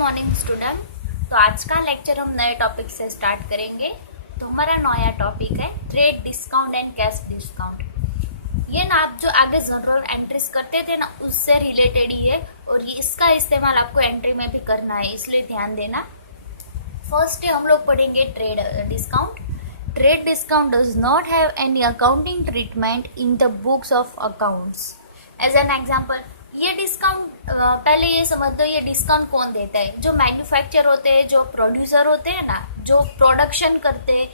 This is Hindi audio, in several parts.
Morning student. तो आज का लेक्चर हम नए टॉपिक से स्टार्ट करेंगे। तो हमारा नया टॉपिक है trade discount and cash discount. ये ना आप जो आगे जनरल एंट्रीज करते थे ना उससे रिलेटेड ही है और ये इसका इस्तेमाल आपको एंट्री में भी करना है, इसलिए ध्यान देना। फर्स्ट हम लोग पढ़ेंगे trade discount. Trade discount does not have any accounting treatment in the books of accounts. As an example, ये डिस्काउंट पहले ये समझ दो, ये डिस्काउंट कौन देता है? जो मैन्युफैक्चर होते हैं, जो प्रोड्यूसर होते हैं ना, जो प्रोडक्शन करते हैं,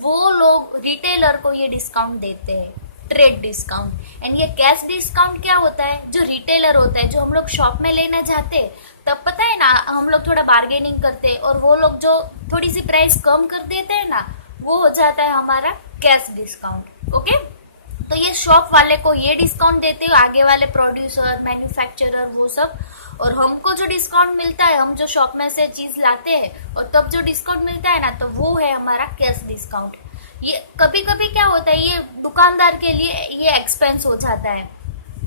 वो लोग रिटेलर को ये डिस्काउंट देते हैं, ट्रेड डिस्काउंट। एंड ये कैश डिस्काउंट क्या होता है? जो रिटेलर होता है, जो हम लोग शॉप में लेने जाते हैं तब पता है ना हम लोग थोड़ा बार्गेनिंग करते हैं और वो लोग जो थोड़ी सी प्राइस कम कर देते हैं ना, वो हो जाता है हमारा कैश डिस्काउंट। ओके, तो ये शॉप वाले को ये डिस्काउंट देते हो, आगे वाले प्रोड्यूसर मैन्युफैक्चरर वो सब, और हमको जो डिस्काउंट मिलता है, हम जो शॉप में से चीज लाते हैं और तब जो डिस्काउंट मिलता है ना, तो वो है हमारा कैश डिस्काउंट। ये कभी कभी क्या होता है, ये दुकानदार के लिए ये एक्सपेंस हो जाता है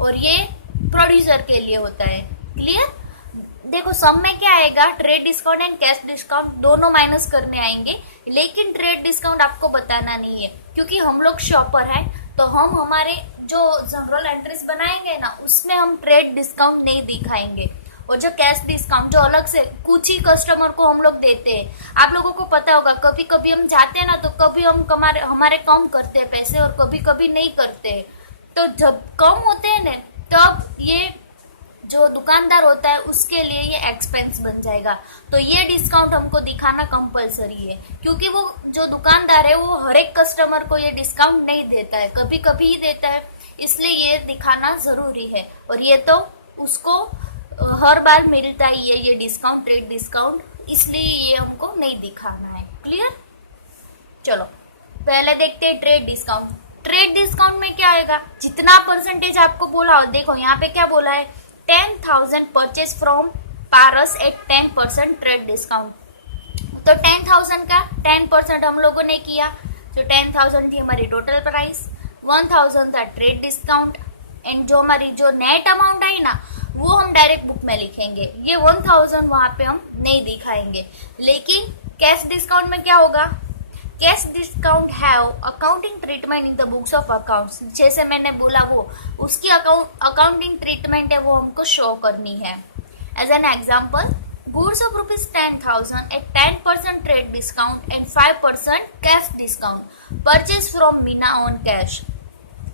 और ये प्रोड्यूसर के लिए होता है। क्लियर? देखो सम में क्या आएगा, trade discount and cash discount दोनों माइनस करने आएंगे, लेकिन ट्रेड डिस्काउंट आपको बताना नहीं है क्योंकि हम लोग शॉपर हैं। तो हम हमारे जो जनरल एंट्रीज बनाएंगे ना उसमें हम ट्रेड डिस्काउंट नहीं दिखाएंगे, और जो कैश डिस्काउंट जो अलग से कुछ ही कस्टमर को हम लोग देते हैं। आप लोगों को पता होगा कभी कभी हम जाते हैं ना, तो कभी हम हमारे कम करते हैं पैसे और कभी कभी नहीं करते। तो जब कम होते हैं ना तब ये जो दुकानदार होता है उसके लिए ये एक्सपेंस बन जाएगा। तो ये डिस्काउंट हमको दिखाना कंपलसरी है क्योंकि वो जो दुकानदार है वो हर एक कस्टमर को ये डिस्काउंट नहीं देता है, कभी कभी ही देता है, इसलिए ये दिखाना जरूरी है। और ये तो उसको हर बार मिलता ही है ये डिस्काउंट, ट्रेड डिस्काउंट, इसलिए ये हमको नहीं दिखाना है। क्लियर? चलो पहले देखते हैं ट्रेड डिस्काउंट। ट्रेड डिस्काउंट में क्या आएगा, जितना परसेंटेज आपको बोला हो, देखो यहाँ पे क्या बोला है, 10,000 purchase from Paras at 10% trade discount. तो 10,000 का 10% हम लोगों ने किया, जो 10,000 थी हमारी टोटल प्राइस, 1,000 था ट्रेड डिस्काउंट, एंड जो हमारी जो नेट अमाउंट आई ना वो हम डायरेक्ट बुक में लिखेंगे। ये 1,000 वहां पे हम नहीं दिखाएंगे। लेकिन कैश डिस्काउंट में क्या होगा, cash discount have accounting treatment in the books of accounts. जैसे मैंने बोला वो उसकी अकाउंटिंग ट्रीटमेंट है, वो हमको शो करनी है। As an example, goods of ₹10,000 at 10% trade discount and 5% cash discount purchase from Meena on cash.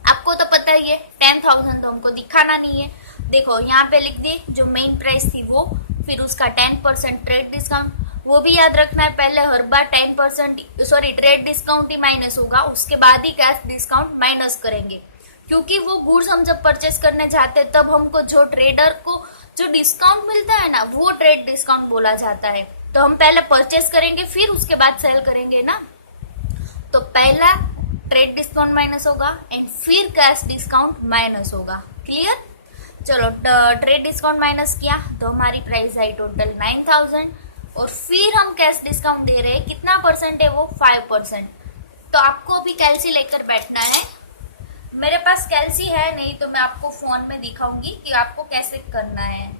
आपको तो पता ही है 10,000 तो हमको दिखाना नहीं है। देखो यहाँ पे लिख दी जो मेन प्राइस थी वो, फिर उसका 10% ट्रेड डिस्काउंट, वो भी याद रखना है, पहले हर बार 10% ट्रेड डिस्काउंट ही माइनस होगा, उसके बाद ही कैश डिस्काउंट माइनस करेंगे। क्योंकि वो गुड्स हम जब परचेस करने जाते हैं तब हमको जो ट्रेडर को जो डिस्काउंट मिलता है ना वो ट्रेड डिस्काउंट बोला जाता है। तो हम पहले परचेस करेंगे फिर उसके बाद सेल करेंगे ना, तो पहला ट्रेड डिस्काउंट माइनस होगा एंड फिर कैश डिस्काउंट माइनस होगा। क्लियर? चलो ट्रेड डिस्काउंट माइनस किया तो हमारी प्राइस आई टोटल 9,000, और फिर हम कैश डिस्काउंट दे रहे हैं, कितना परसेंट है वो, 5%। तो आपको अभी कैलसी लेकर बैठना है। मेरे पास कैलसी है नहीं तो मैं आपको फोन में दिखाऊंगी कि आपको कैसे करना है।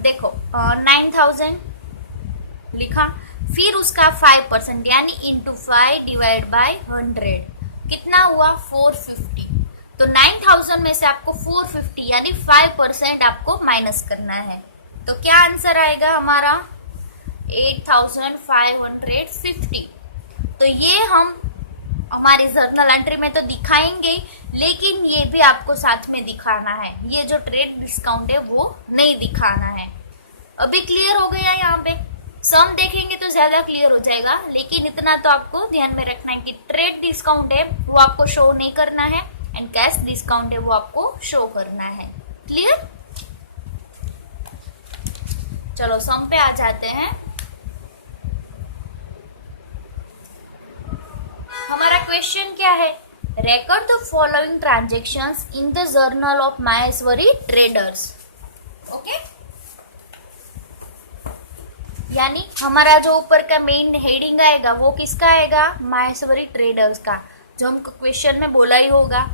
देखो 9,000 लिखा, फिर उसका 5% यानी इंटू 5 डिवाइड बाय 100 कितना हुआ, 450। तो 9,000 में से आपको 450 यानी 5% आपको माइनस करना है। तो क्या आंसर आएगा हमारा, 8,550। तो ये हम हमारी जर्नल एंट्री में तो दिखाएंगे, लेकिन ये भी आपको साथ में दिखाना है। ये जो ट्रेड डिस्काउंट है वो नहीं दिखाना है। अभी क्लियर हो गया? यहाँ पे सम देखेंगे तो ज्यादा क्लियर हो जाएगा, लेकिन इतना तो आपको ध्यान में रखना है कि ट्रेड डिस्काउंट है वो आपको शो नहीं करना है एंड कैश डिस्काउंट है वो आपको शो करना है। क्लियर? चलो सम पे आ जाते हैं। हमारा क्वेश्चन क्या है, record the following transactions in the journal of Maheshwari traders. Okay, यानी हमारा जो ऊपर का मेन हेडिंग आएगा वो किसका आएगा, माहेश्वरी ट्रेडर्स का, जो हमको क्वेश्चन में बोला ही होगा।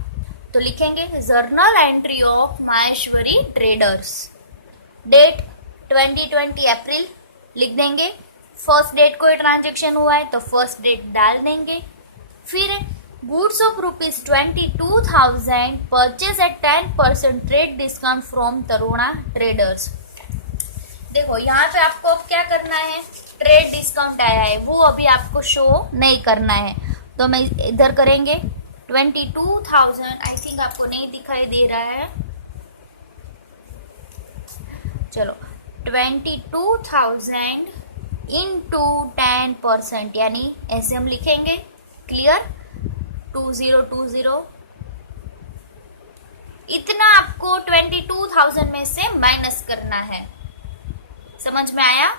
तो लिखेंगे journal entry of Maheshwari traders, date 2020 April लिख देंगे। फर्स्ट डेट कोई ट्रांजेक्शन हुआ है तो फर्स्ट डेट डाल देंगे। फिर goods of ₹22,000 purchase at 10% trade discount from Taruna traders. देखो यहाँ पे आपको अब क्या करना है, ट्रेड डिस्काउंट आया है वो अभी आपको शो नहीं करना है, तो मैं इधर करेंगे 22,000, आई थिंक आपको नहीं दिखाई दे रहा है, चलो 22,000 इंटू 10% यानी ऐसे हम लिखेंगे, क्लियर, 2020 इतना आपको 22,000 में से माइनस करना है, समझ में आया।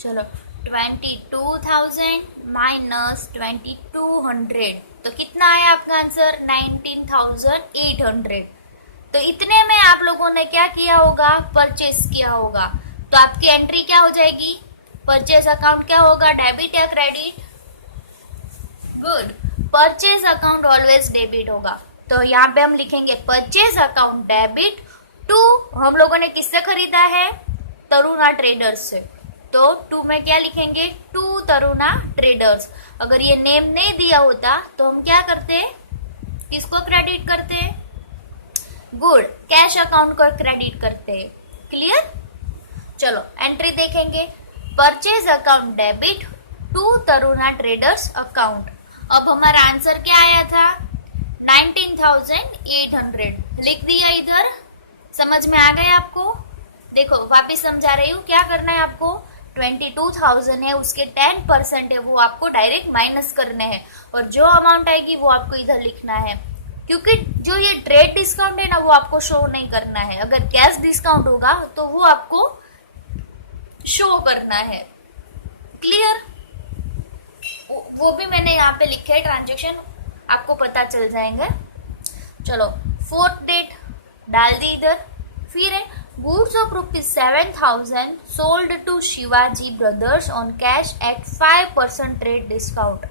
चलो 22,000 माइनस 2200 तो कितना आया आपका आंसर, 19,800। तो इतने में आप लोगों ने क्या किया होगा, परचेस किया होगा, तो आपकी एंट्री क्या हो जाएगी, परचेस अकाउंट क्या होगा, डेबिट या credit, good, purchase account always debit होगा। तो यहाँ पे हम लिखेंगे परचेज अकाउंट डेबिट टू, हम लोगों ने किससे खरीदा है, तरुणा ट्रेडर्स से, तो टू में क्या लिखेंगे, टू तरुणा ट्रेडर्स। अगर ये नेम नहीं दिया होता तो हम क्या करते, किसको क्रेडिट करते, गुड, कैश अकाउंट को क्रेडिट करते, क्लियर। चलो एंट्री देखेंगे, purchase account debit to Taruna traders account. अब हमारा आंसर क्या आया था, 19,800 लिख दिया इधर, समझ में आ गया आपको। देखो वापिस समझा रही हूँ, क्या करना है आपको, 22,000 है उसके 10% है वो आपको डायरेक्ट माइनस करने हैं, और जो अमाउंट आएगी वो आपको इधर लिखना है, क्योंकि जो ये ट्रेड डिस्काउंट है ना वो आपको शो नहीं करना है, अगर कैश डिस्काउंट होगा तो वो आपको शो करना है, क्लियर। वो भी मैंने यहाँ पे लिखे है ट्रांजेक्शन, आपको पता चल जाएगा। चलो फोर्थ डेट डाल दी इधर, फिर है goods of ₹7,000 sold to Shivaji brothers on cash at 5% trade discount.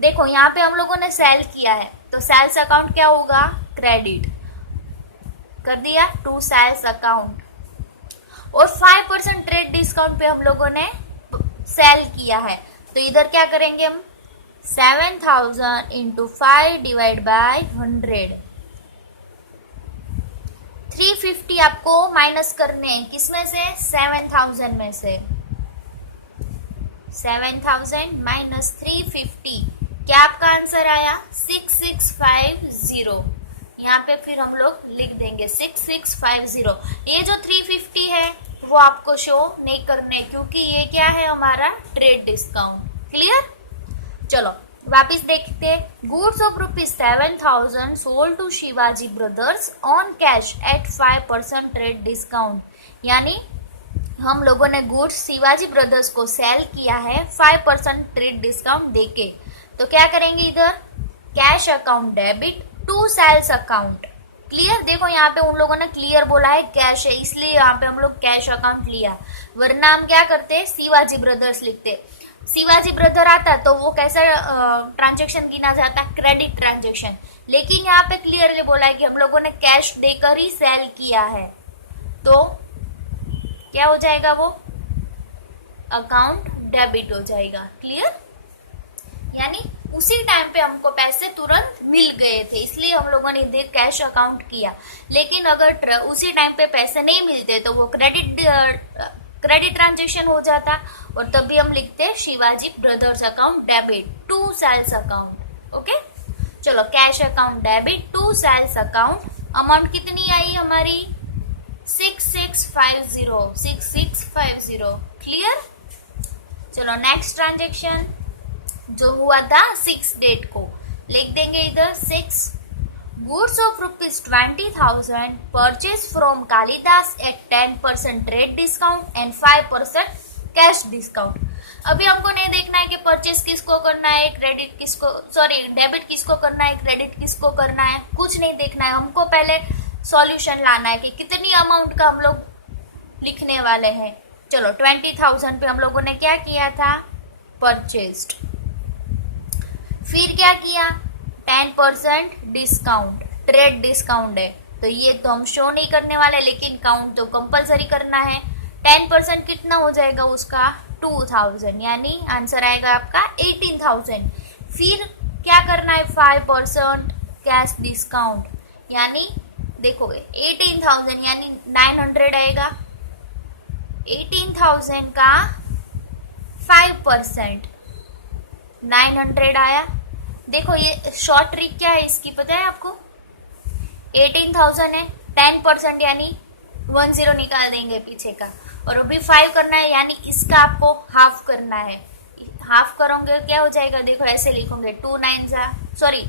देखो यहाँ पे हम लोगों ने सेल किया है तो सेल्स अकाउंट क्या होगा, क्रेडिट कर दिया टू सेल्स अकाउंट, और 5% ट्रेड डिस्काउंट पे हम लोगों ने सेल किया है, तो इधर क्या करेंगे हम, 7,000 इंटू 5 डिवाइड बाय 100, 350 आपको माइनस करने हैं, किसमें से, 7,000 में से, 7,000 माइनस 350, क्या आपका आंसर आया, 6650। यहाँ पे फिर हम लोग लिख देंगे 6650। ये जो 350 है वो आपको शो नहीं करने, क्योंकि ये क्या है हमारा ट्रेड डिस्काउंट, क्लियर। चलो वापिस देखते हैं, goods of ₹7,000 sold to Shivaji brothers on cash at 5% trade discount, यानी हम लोगों ने गुड्स शिवाजी ब्रदर्स को सेल किया है 5% ट्रेड डिस्काउंट देके, तो क्या करेंगे इधर, cash account debit to sales account, clear. देखो यहाँ पे उन लोगों ने क्लियर बोला है कैश है, इसलिए यहाँ पे हम लोग कैश अकाउंट लिया, वरना हम क्या करते, शिवाजी ब्रदर्स लिखते। शिवाजी ब्रदर आता तो वो कैसा ट्रांजेक्शन गिना जाता, क्रेडिट ट्रांजेक्शन, लेकिन यहाँ पे क्लियरली बोला है कि हम लोगों ने कैश देकर ही सेल किया है, तो क्या हो जाएगा, वो अकाउंट डेबिट हो जाएगा, क्लियर। यानी उसी टाइम पे हमको पैसे तुरंत मिल गए थे, इसलिए हम लोगों ने इधर कैश अकाउंट किया, लेकिन अगर उसी टाइम पे पैसे नहीं मिलते तो वो क्रेडिट ट्रांजेक्शन हो जाता, और तभी हम लिखते Shivaji brothers account debit to sales account, okay. चलो cash account debit to sales account, amount कितनी आई हमारी, 6650, क्लियर। चलो नेक्स्ट ट्रांजेक्शन जो हुआ था 6 डेट को लिख देंगे इधर, 6 goods of ₹20,000 purchase from Kalidas at 10% trade discount and 5% cash discount. अभी हमको नहीं देखना है कि परचेज किसको करना है, क्रेडिट किसको, सॉरी डेबिट किसको करना है, क्रेडिट किसको करना है, कुछ नहीं देखना है, हमको पहले सॉल्यूशन लाना है कि कितनी अमाउंट का हम लोग लिखने वाले हैं। चलो 20,000 पे हम लोगों ने क्या किया था, परचेज्ड, फिर क्या किया, 10% डिस्काउंट ट्रेड डिस्काउंट है, तो ये तो हम शो नहीं करने वाले, लेकिन काउंट तो कंपलसरी करना है। 10% कितना हो जाएगा उसका, 2000, यानी आंसर आएगा आपका 18,000। फिर क्या करना है, 5% कैश डिस्काउंट, यानी देखोगे 18,000 यानी 900 आएगा। 18,000 का 5% 900 आया। देखो ये शॉर्ट ट्रिक क्या है इसकी पता है आपको, 18,000 है, 10% यानी 10 निकाल देंगे पीछे का, और अभी 5 करना है यानी इसका आपको हाफ करना है। हाफ करोगे क्या हो जाएगा, देखो ऐसे लिखोगे 2 9 सॉरी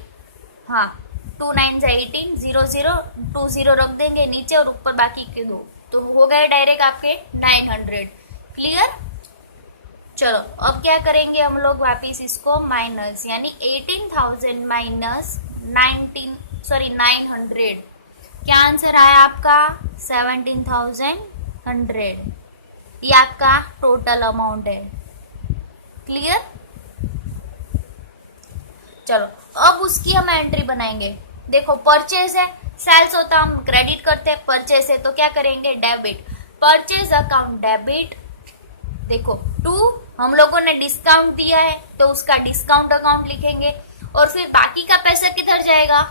हाँ 2 9 18, 0 0 2 0 रख देंगे नीचे और ऊपर बाकी के दो, तो हो गए डायरेक्ट आपके 900। क्लियर। चलो अब क्या करेंगे हम लोग, वापिस इसको माइनस, यानी 18,000 माइनस 900, क्या आंसर आया आपका 17,100। ये आपका टोटल अमाउंट है। क्लियर। चलो अब उसकी हम एंट्री बनाएंगे। देखो परचेज है, सेल्स होता हम क्रेडिट करते हैं, परचेज है तो क्या करेंगे, डेबिट। Purchase account debit. देखो 2 हम लोगों ने डिस्काउंट दिया है तो उसका डिस्काउंट अकाउंट लिखेंगे, और फिर बाकी का पैसा किधर जाएगा,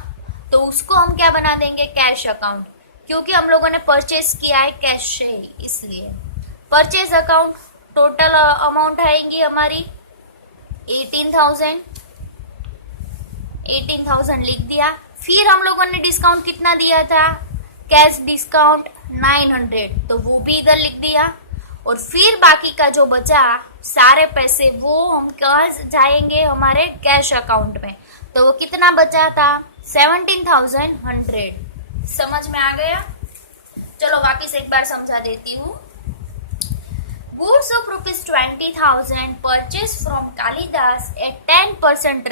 तो उसको हम क्या बना देंगे, कैश अकाउंट, क्योंकि हम लोगों ने परचेज किया है कैश से ही, इसलिए परचेज अकाउंट। टोटल अमाउंट आएगी हमारी 18,000 लिख दिया। फिर हम लोगों ने डिस्काउंट कितना दिया था, कैश डिस्काउंट 900, तो वो भी इधर लिख दिया। और फिर बाकी का जो बचा सारे पैसे वो हम कहाँ जाएंगे, हमारे कैश अकाउंट में, तो वो कितना बचा था 17,100। समझ में आ गया। चलो वापिस एक बार समझा देती हूँ। Goods of ₹20,000 purchased from Kalidas at 10%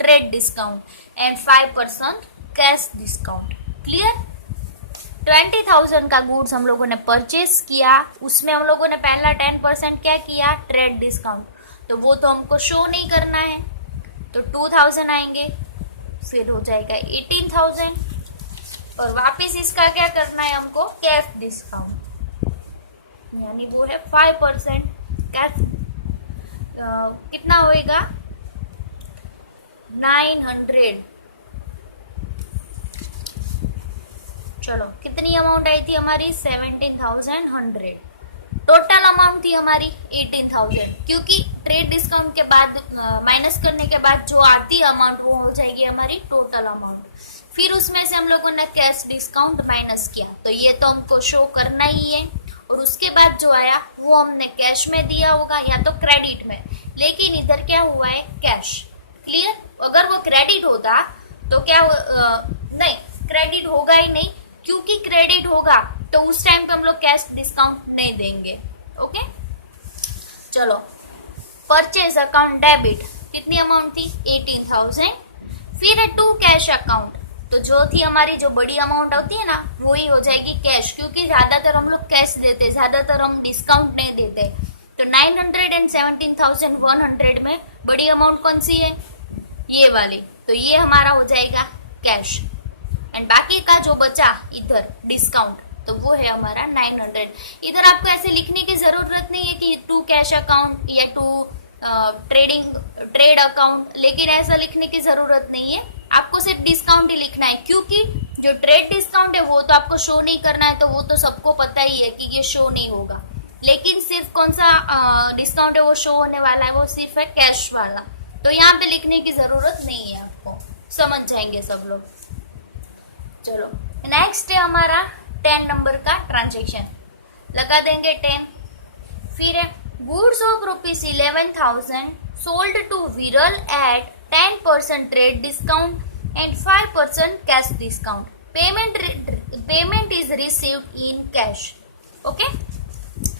trade discount and 5% cash discount. Clear? 20,000 का गुड्स हम लोगों ने परचेस किया, उसमें हम लोगों ने पहला 10% क्या किया, ट्रेड डिस्काउंट, तो वो तो हमको शो नहीं करना है, तो 2,000 आएंगे, फिर हो जाएगा 18,000, और वापस इसका क्या करना है हमको, कैश डिस्काउंट, यानी वो है 5%। कैश कितना होएगा 900। चलो कितनी अमाउंट आई थी हमारी 17,100। टोटल अमाउंट थी हमारी 18,000, क्योंकि ट्रेड डिस्काउंट के बाद माइनस करने के बाद जो आती अमाउंट वो हो जाएगी हमारी टोटल अमाउंट। फिर उसमें से हम लोगों ने कैश डिस्काउंट माइनस किया, तो ये तो हमको शो करना ही है, और उसके बाद जो आया वो हमने कैश में दिया होगा या तो क्रेडिट में, लेकिन इधर क्या हुआ है, कैश। क्लियर। अगर वो क्रेडिट होता तो क्या नहीं, क्रेडिट होगा ही नहीं, क्योंकि क्रेडिट होगा तो उस टाइम पे हम लोग कैश डिस्काउंट नहीं देंगे। ओके। चलो परचेज अकाउंट डेबिट, कितनी अमाउंट थी 18,000। फिर है 2 कैश अकाउंट, तो जो थी हमारी जो बड़ी अमाउंट होती है ना वही हो जाएगी कैश, क्योंकि ज्यादातर हम लोग कैश देते, ज्यादातर हम डिस्काउंट नहीं देते। तो 900 एंड 17,100 में बड़ी अमाउंट कौन सी है, ये वाली, तो ये हमारा हो जाएगा कैश, एंड बाकी का जो बचा इधर डिस्काउंट, तो वो है हमारा 900। इधर आपको ऐसे लिखने की जरूरत नहीं है कि 2 कैश अकाउंट या 2 ट्रेड अकाउंट, लेकिन ऐसा लिखने की जरूरत नहीं है, आपको सिर्फ डिस्काउंट ही लिखना है, क्योंकि जो ट्रेड डिस्काउंट है वो तो आपको शो नहीं करना है, तो वो तो सबको पता ही है कि ये शो नहीं होगा, लेकिन सिर्फ कौन सा डिस्काउंट है वो शो होने वाला है, वो सिर्फ है कैश वाला, तो यहाँ पे लिखने की जरूरत नहीं है, आपको समझ जाएंगे सब लोग। चलो नेक्स्ट है हमारा 10 नंबर का ट्रांजेक्शन, लगा देंगे 10। फिर है goods of ₹11,000 sold to Viral at 10% trade discount and 5% cash discount, payment is received in cash. Okay.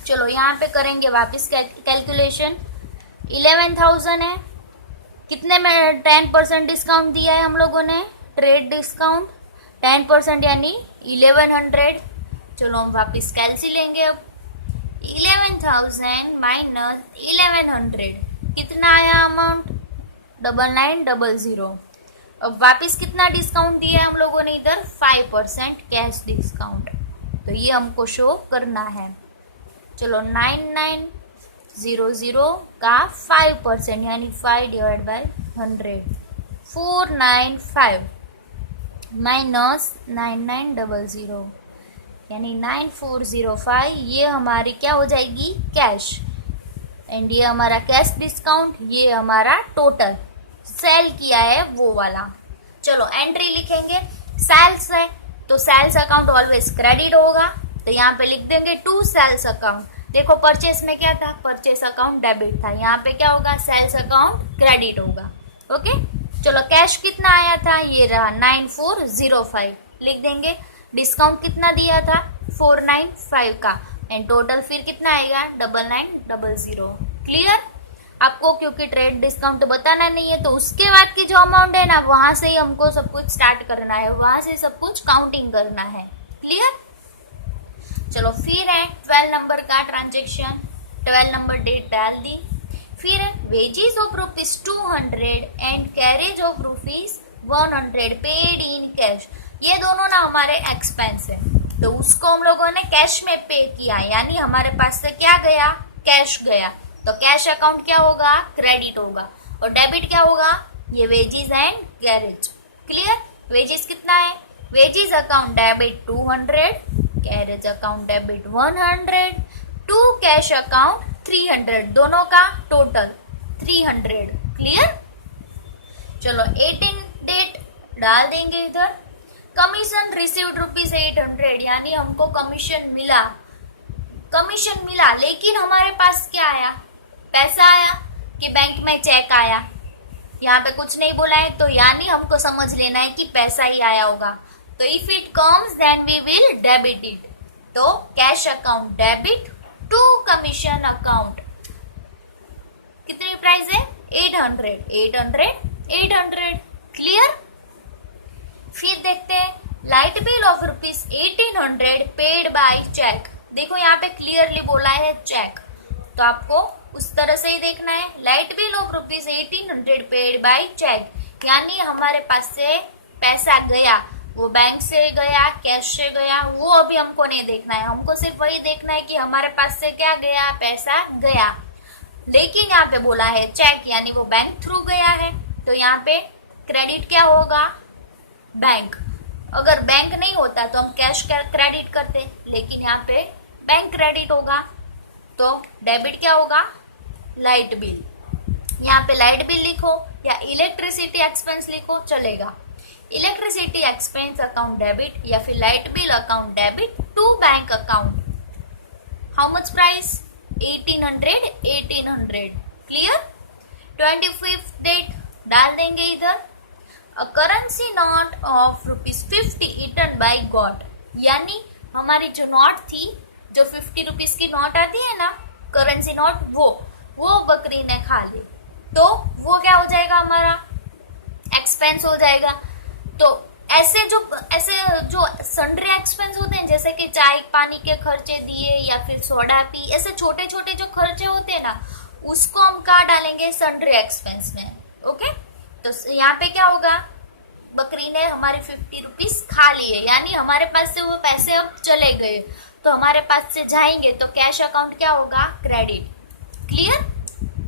चलो यहाँ पे करेंगे वापस कैलकुलेशन। 11,000 है, कितने में 10% डिस्काउंट दिया है हम लोगों ने, ट्रेड डिस्काउंट 10% यानी 1100। चलो हम वापस कैलसी लेंगे अब। 11,000 माइनस 1100 कितना आया अमाउंट, 9900। अब वापस कितना डिस्काउंट दिया है हम लोगों ने इधर 5% कैश डिस्काउंट, तो ये हमको शो करना है। चलो 9900 का 5% यानी 5/100, 495 माइनस 9900 यानी 9405, ये हमारी क्या हो जाएगी कैश, एंड ये हमारा कैश डिस्काउंट, ये हमारा टोटल सेल किया है वो वाला। चलो एंट्री लिखेंगे, सेल्स है तो सेल्स अकाउंट ऑलवेज क्रेडिट होगा, तो यहाँ पे लिख देंगे टू सेल्स अकाउंट। देखो परचेस में क्या था, परचेस अकाउंट डेबिट था, यहाँ पे क्या होगा सेल्स अकाउंट क्रेडिट होगा। ओके चलो कैश कितना आया था, ये रहा 9405 लिख देंगे। डिस्काउंट कितना दिया था 495 का, एंड टोटल फिर कितना आएगा 9900। क्लियर आपको, क्योंकि ट्रेड डिस्काउंट तो बताना नहीं है, तो उसके बाद की जो अमाउंट है ना वहां से ही हमको सब कुछ स्टार्ट करना है, वहां से सब कुछ काउंटिंग करना है। क्लियर चलो फिर है 12 नंबर का ट्रांजेक्शन, 12 नंबर डेट डाल दी, फिर wages of ₹200 and carriage of ₹100 paid in cash. ये दोनों ना हमारे एक्सपेंस है, तो उसको हम लोगों ने कैश में पे किया, यानी हमारे पास से क्या गया कैश गया, तो कैश अकाउंट क्या होगा क्रेडिट होगा, और डेबिट क्या होगा ये wages and carriage. Clear wages कितना है, wages account debit 200, carriage account debit 100, to cash account 300, दोनों का टोटल 300। क्लियर चलो 18 डेट डाल देंगे इधर। कमीशन रिसीव्ड ₹800, यानी हमको कमीशन मिला, लेकिन हमारे पास क्या आया पैसा आया कि बैंक में चेक आया, यहाँ पे कुछ नहीं बोला है, तो यानी हमको समझ लेना है कि पैसा ही आया होगा। तो if it comes then we will debit it, तो cash account debit to commission account. कितनी प्राइस है 800, 800, 800। क्लियर फिर देखते हैं light bill of ₹1800 paid by cheque. देखो यहाँ पे क्लियरली बोला है चेक, तो आपको उस तरह से ही देखना है। Light bill of ₹1800 paid by cheque, यानी हमारे पास से पैसा गया, वो बैंक से गया कैश से गया, वो अभी हमको नहीं देखना है, हमको सिर्फ वही देखना है कि हमारे पास से क्या गया पैसा गया। लेकिन यहाँ पे बोला है चेक, यानी वो बैंक थ्रू गया है, तो यहाँ पे क्रेडिट क्या होगा बैंक। अगर बैंक नहीं होता तो हम कैश क्रेडिट करते, लेकिन यहाँ पे बैंक क्रेडिट होगा, तो डेबिट क्या होगा लाइट बिल। यहाँ पे लाइट बिल लिखो या इलेक्ट्रिसिटी एक्सपेंस लिखो चलेगा। इलेक्ट्रिसिटी एक्सपेंस अकाउंट डेबिट या फिर light bill account debit to bank account. How much price 1800, 1800। Clear 25th date डाल देंगे इधर। A currency note of ₹50 eaten by god, यानी हमारी जो नोट थी, जो 50 रुपीज की नोट आती है ना करेंसी नोट, वो बकरी ने खा ली, तो वो क्या हो जाएगा हमारा एक्सपेंस हो जाएगा। तो ऐसे जो सन्ड्री एक्सपेंस होते हैं, जैसे कि चाय पानी के खर्चे दिए या फिर सोडा पी, ऐसे छोटे छोटे जो खर्चे होते हैं ना, उसको हम कहाँ डालेंगे सन्ड्री एक्सपेंस में। ओके तो यहाँ पे क्या होगा बकरी ने हमारे 50 रुपीज खा लिए, यानी हमारे पास से वो पैसे अब चले गए, तो हमारे पास से जाएंगे तो कैश अकाउंट क्या होगा credit. Clear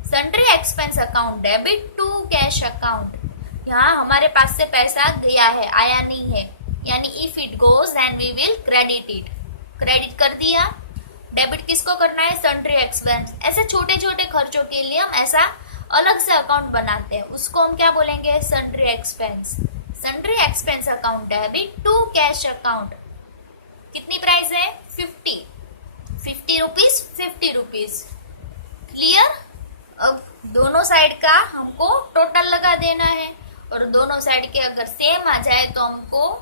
sundry expense account debit to cash account, यहाँ हमारे पास से पैसा गया है आया नहीं है, यानी if it goes then we will credit it. Credit कर दिया। डेबिट किसको करना है सन्ड्री एक्सपेंस। ऐसे छोटे छोटे खर्चों के लिए हम ऐसा अलग से अकाउंट बनाते हैं, उसको हम क्या बोलेंगे sundry expense. Sundry expense account debit to cash account. कितनी प्राइस है 50 रुपीज 50 रुपीज। क्लियर अब दोनों साइड का हमको टोटल लगा देना है, और दोनों साइड के अगर सेम आ जाए तो हमको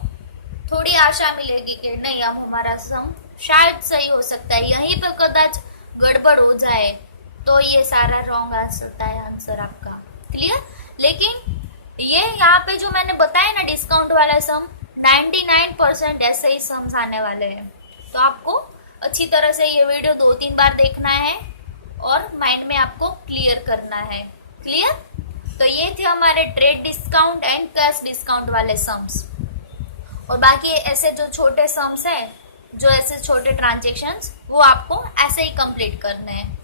थोड़ी आशा मिलेगी कि नहीं अब हमारा सम शायद सही हो सकता है, यहीं पे कदाच गड़बड़ हो जाए तो ये सारा रॉन्ग आ सकता है आंसर आपका। क्लियर लेकिन ये यहाँ पे जो मैंने बताया ना डिस्काउंट वाला सम 99% ऐसे ही सम्स आने वाले हैं, तो आपको अच्छी तरह से ये वीडियो 2-3 बार देखना है और माइंड में आपको क्लियर करना है। क्लियर तो ये थे हमारे trade discount and cash discount वाले सम्स। और बाकी ऐसे जो छोटे सम्स हैं, जो ऐसे छोटे ट्रांजेक्शन्स, वो आपको ऐसे ही कंप्लीट करने हैं।